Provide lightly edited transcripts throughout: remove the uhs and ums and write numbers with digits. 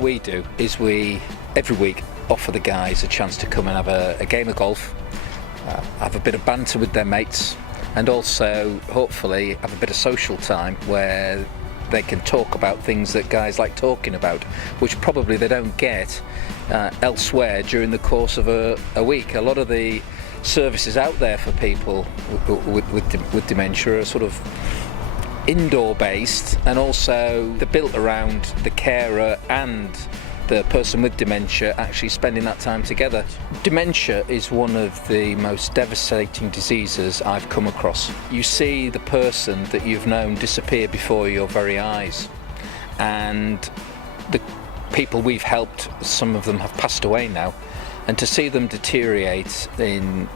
what we do is we, every week, offer the guys a chance to come and have a game of golf, have a bit of banter with their mates, and also, hopefully, have a bit of social time where they can talk about things that guys like talking about, which probably they don't get elsewhere during the course of a week. A lot of the services out there for people with dementia are sort of indoor based, and also they're built around the carer and the person with dementia actually spending that time together. Dementia is one of the most devastating diseases I've come across. You see the person that you've known disappear before your very eyes, and the people we've helped, some of them have passed away now, and to see them deteriorate in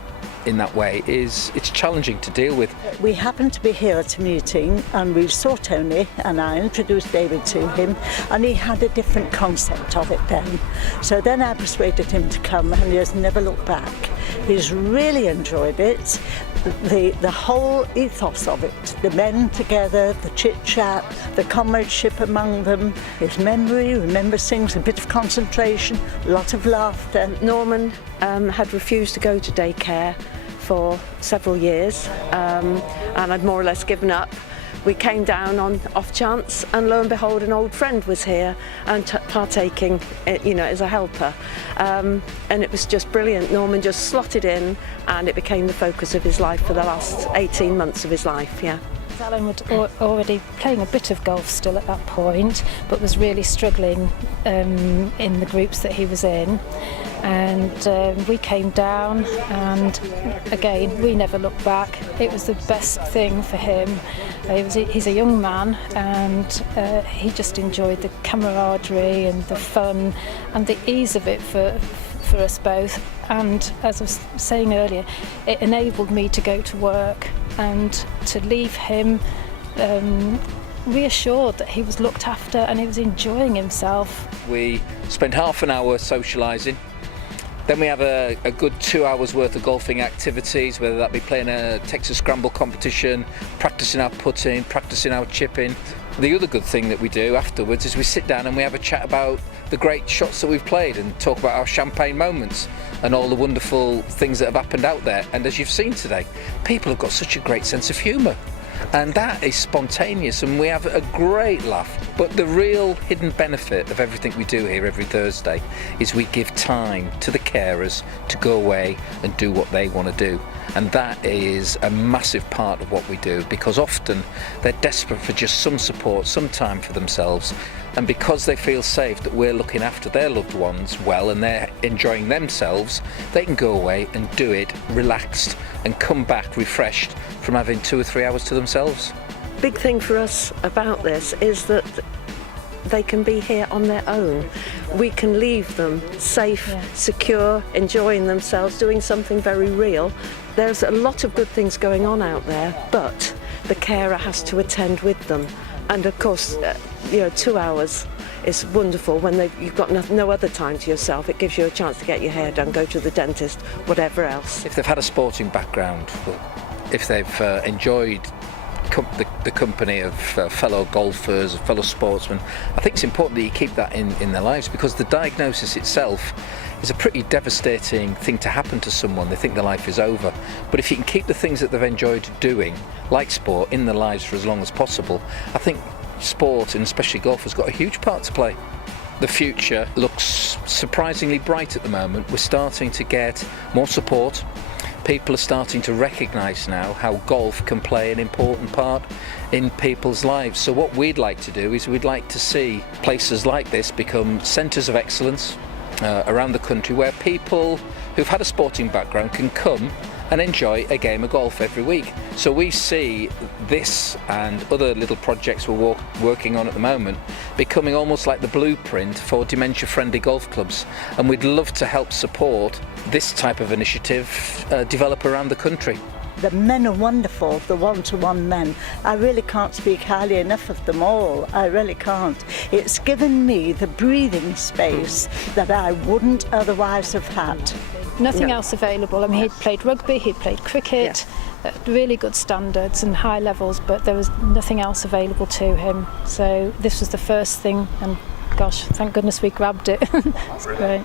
that way it's challenging to deal with. We happened to be here at a meeting and we saw Tony, and I introduced David to him, and he had a different concept of it then. So then I persuaded him to come, and he has never looked back. He's really enjoyed it, the whole ethos of it, the men together, the chit-chat, the comradeship among them, his memory, remembers things, a bit of concentration, a lot of laughter. Norman had refused to go to daycare for several years, and I'd more or less given up. We came down on off chance, and lo and behold, an old friend was here and partaking, as a helper, and it was just brilliant. Norman just slotted in, and it became the focus of his life for the last 18 months of his life. Yeah. Alan was already playing a bit of golf still at that point, but was really struggling in the groups that he was in. And we came down, and again, we never looked back. It was the best thing for him. He's a young man, and he just enjoyed the camaraderie and the fun and the ease of it for us both. And as I was saying earlier, it enabled me to go to work and to leave him reassured that he was looked after and he was enjoying himself. We spend half an hour socialising. Then we have a good 2 hours worth of golfing activities, whether that be playing a Texas Scramble competition, practicing our putting, practicing our chipping. The other good thing that we do afterwards is we sit down and we have a chat about the great shots that we've played and talk about our champagne moments and all the wonderful things that have happened out there. And as you've seen today, people have got such a great sense of humour. And that is spontaneous, and we have a great laugh. But the real hidden benefit of everything we do here every Thursday is we give time to the carers to go away and do what they want to do. And that is a massive part of what we do, because often they're desperate for just some support, some time for themselves. And because they feel safe that we're looking after their loved ones well and they're enjoying themselves, they can go away and do it relaxed and come back refreshed from having 2 or 3 hours to themselves. Big thing for us about this is that they can be here on their own. We can leave them safe, secure, enjoying themselves, doing something very real. There's a lot of good things going on out there, but the carer has to attend with them. And of course, 2 hours is wonderful when you've got no other time to yourself. It gives you a chance to get your hair done, go to the dentist, whatever else. If they've had a sporting background, if they've enjoyed the company of fellow golfers, fellow sportsmen, I think it's important that you keep that in their lives, because the diagnosis itself is a pretty devastating thing to happen to someone. They think their life is over. But if you can keep the things that they've enjoyed doing, like sport, in their lives for as long as possible, I think sport, and especially golf, has got a huge part to play. The future looks surprisingly bright at the moment. We're starting to get more support. People are starting to recognise now how golf can play an important part in people's lives. So what we'd like to do is we'd like to see places like this become centres of excellence around the country, where people who've had a sporting background can come and enjoy a game of golf every week. So we see this and other little projects we're working on at the moment becoming almost like the blueprint for dementia-friendly golf clubs, and we'd love to help support this type of initiative develop around the country. The men are wonderful, the one-to-one men. I really can't speak highly enough of them all. I really can't. It's given me the breathing space that I wouldn't otherwise have had. Nothing else available. I mean, he'd played rugby, he'd played cricket, at really good standards and high levels, but there was nothing else available to him. So this was the first thing, and gosh, thank goodness we grabbed it. It's great.